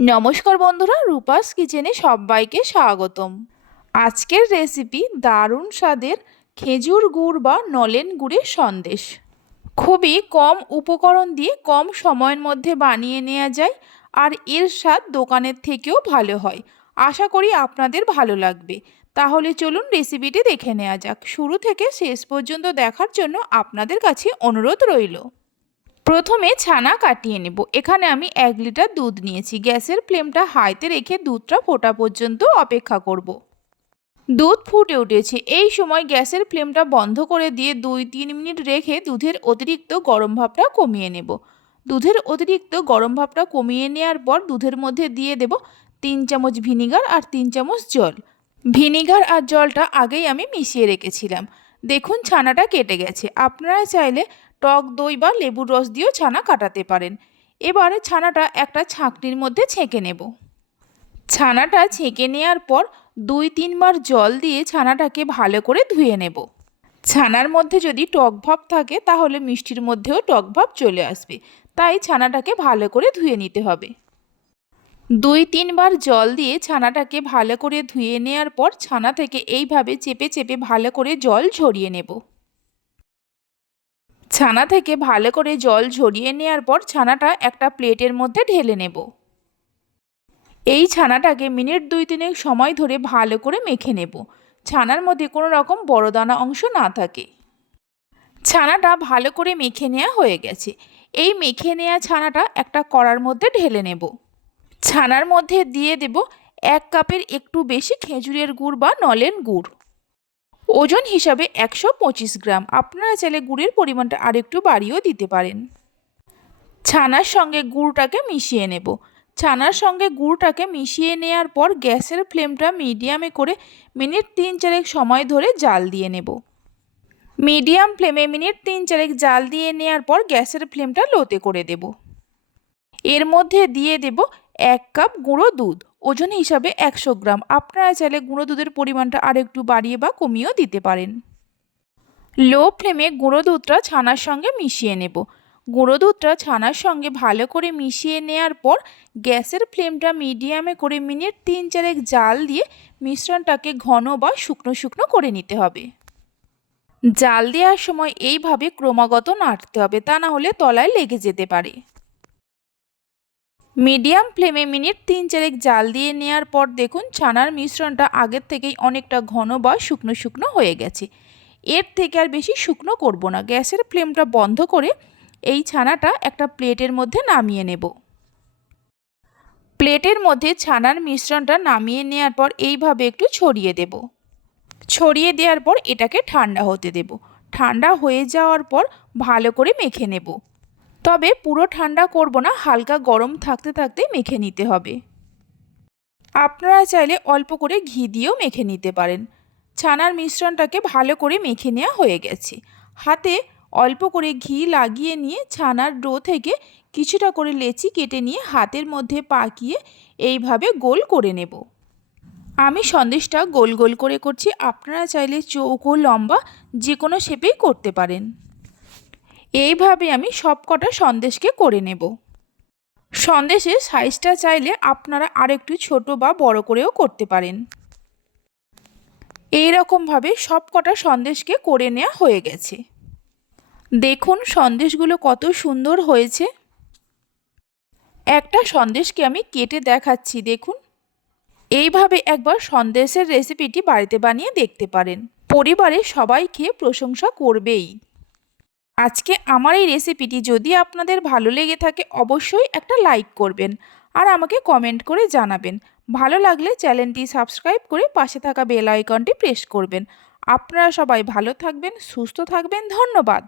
নমস্কার বন্ধুরা, রূপাস কিচেনে সবাইকে স্বাগতম। আজকের রেসিপি দারুণ স্বাদের খেজুর গুড় বা নলেন গুড়ের সন্দেশ। খুবই কম উপকরণ দিয়ে কম সময়ের মধ্যে বানিয়ে নেওয়া যায় আর এর স্বাদ দোকানের থেকেও ভালো হয়। আশা করি আপনাদের ভালো লাগবে। তাহলে চলুন রেসিপিটি দেখে নেওয়া যাক। শুরু থেকে শেষ পর্যন্ত দেখার জন্য আপনাদের কাছে অনুরোধ রইল। প্রথমে ছানা কাটিয়ে নেব। এখানে আমি এক লিটার দুধ নিয়েছি। গ্যাসের ফ্লেমটা হাইতে রেখে দুধটা ফোটা পর্যন্ত অপেক্ষা করব। দুধ ফুটে উঠেছে। এই সময় গ্যাসের ফ্লেমটা বন্ধ করে দিয়ে দুই তিন মিনিট রেখে দুধের অতিরিক্ত গরম ভাবটা কমিয়ে নেব। দুধের অতিরিক্ত গরম ভাবটা কমিয়ে নেওয়ার পর দুধের মধ্যে দিয়ে দেব তিন চামচ ভিনিগার আর তিন চামচ জল। ভিনিগার আর জলটা আগেই আমি মিশিয়ে রেখেছিলাম। দেখুন ছানাটা কেটে গেছে। আপনারা চাইলে টক দই বা লেবুর রস দিয়েও ছানা কাটাতে পারেন। এবারে ছানাটা একটা ছাঁকনির মধ্যে ছেঁকে নেব। ছানাটা ছেঁকে নেওয়ার পর দুই তিনবার জল দিয়ে ছানাটাকে ভালো করে ধুয়ে নেব। ছানার মধ্যে যদি টক ভাব থাকে, তাহলে মিষ্টির মধ্যেও টক ভাব চলে আসবে। তাই ছানাটাকে ভালো করে ধুয়ে নিতে হবে। দুই তিনবার জল দিয়ে ছানাটাকে ভালো করে ধুয়ে নেওয়ার পর ছানা থেকে এইভাবে চেপে চেপে ভালো করে জল ঝরিয়ে নেব। ছানা থেকে ভালো করে জল ঝরিয়ে নেওয়ার পর ছানাটা একটা প্লেটের মধ্যে ঢেলে নেব। এই ছানাটাকে মিনিট দুই তিনেক সময় ধরে ভালো করে মেখে নেব। ছানার মধ্যে কোনো রকম বড় দানা অংশ না থাকে। ছানাটা ভালো করে মেখে নেওয়া হয়ে গেছে। এই মেখে নেওয়া ছানাটা একটা কড়ার মধ্যে ঢেলে নেব। ছানার মধ্যে দিয়ে দেব এক কাপের একটু বেশি খেজুরের গুড় বা নলেন গুড়। ওজন হিসাবে একশো পঁচিশ গ্রাম। আপনারা চাইলে গুড়ের পরিমাণটা আরেকটু বাড়িয়েও দিতে পারেন। ছানার সঙ্গে গুড়টাকে মিশিয়ে নেব। ছানার সঙ্গে গুড়টাকে মিশিয়ে নেওয়ার পর গ্যাসের ফ্লেমটা মিডিয়ামে করে মিনিট তিন চারেক সময় ধরে জাল দিয়ে নেব। মিডিয়াম ফ্লেমে মিনিট তিন চারেক জাল দিয়ে নেওয়ার পর গ্যাসের ফ্লেমটা লোতে করে দেব। এর মধ্যে দিয়ে দেব এক কাপ গুঁড়ো দুধ। ওজন হিসাবে একশো গ্রাম। আপনারা চাইলে গুঁড়ো দুধের পরিমাণটা আর একটু বাড়িয়ে বা কমিয়েও দিতে পারেন। লো ফ্লেমে গুঁড়ো দুধটা ছানার সঙ্গে মিশিয়ে নেব। গুঁড়ো দুধটা ছানার সঙ্গে ভালো করে মিশিয়ে নেওয়ার পর গ্যাসের ফ্লেমটা মিডিয়ামে করে মিনিট তিন চারেক জাল দিয়ে মিশ্রণটাকে ঘন বা শুকনো শুকনো করে নিতে হবে। জাল দেওয়ার সময় এইভাবে ক্রমাগত নাড়তে হবে, তা না হলে তলায় লেগে যেতে পারে। মিডিয়াম ফ্লেমে মিনিট তিন চারেক জাল দিয়ে নেওয়ার পর দেখুন ছানার মিশ্রণটা আগের থেকেই অনেকটা ঘন বা শুকনো শুকনো হয়ে গেছে। এর থেকে আর বেশি শুকনো করব না। গ্যাসের ফ্লেমটা বন্ধ করে এই ছানাটা একটা প্লেটের মধ্যে নামিয়ে নেব। প্লেটের মধ্যে ছানার মিশ্রণটা নামিয়ে নেওয়ার পর এইভাবে একটু ছড়িয়ে দেব। ছড়িয়ে দেওয়ার পর এটাকে ঠান্ডা হতে দেব। ঠান্ডা হয়ে যাওয়ার পর ভালো করে মেখে নেব। তবে পুরো ঠান্ডা করব না, হালকা গরম থাকতে থাকতেই মেখে নিতে হবে। আপনারা চাইলে অল্প করে ঘি দিয়েও মেখে নিতে পারেন। ছানার মিশ্রণটাকে ভালো করে মেখে নেওয়া হয়ে গেছে। হাতে অল্প করে ঘি লাগিয়ে নিয়ে ছানার ডো থেকে কিছুটা করে লেচি কেটে নিয়ে হাতের মধ্যে পাকিয়ে এইভাবে গোল করে নেব। আমি সন্দেশটা গোল গোল করে করছি, আপনারা চাইলে চৌকো, লম্বা যে কোনো শেপেই করতে পারেন। এইভাবে আমি সব কটা সন্দেশকে করে নেব। সন্দেশের সাইজটা চাইলে আপনারা আরেকটু ছোট বা বড় করেও করতে পারেন। এই রকমভাবে সব কটা সন্দেশকে করে নেওয়া হয়ে গেছে। দেখুন সন্দেশগুলো কত সুন্দর হয়েছে। একটা সন্দেশকে আমি কেটে দেখাচ্ছি, দেখুন। এইভাবে একবার সন্দেশের রেসিপিটি বাড়িতে বানিয়ে দেখতে পারেন। পরিবারে সবাই খেয়ে প্রশংসা করবেই। আজকে আমার এই রেসিপিটি যদি আপনাদের ভালো লেগে থাকে, অবশ্যই একটা লাইক করবেন আর আমাকে কমেন্ট করে জানাবেন। ভালো লাগলে চ্যানেলটি সাবস্ক্রাইব করে পাশে থাকা বেল আইকনটি প্রেস করবেন। আপনারা সবাই ভালো থাকবেন, সুস্থ থাকবেন, ধন্যবাদ।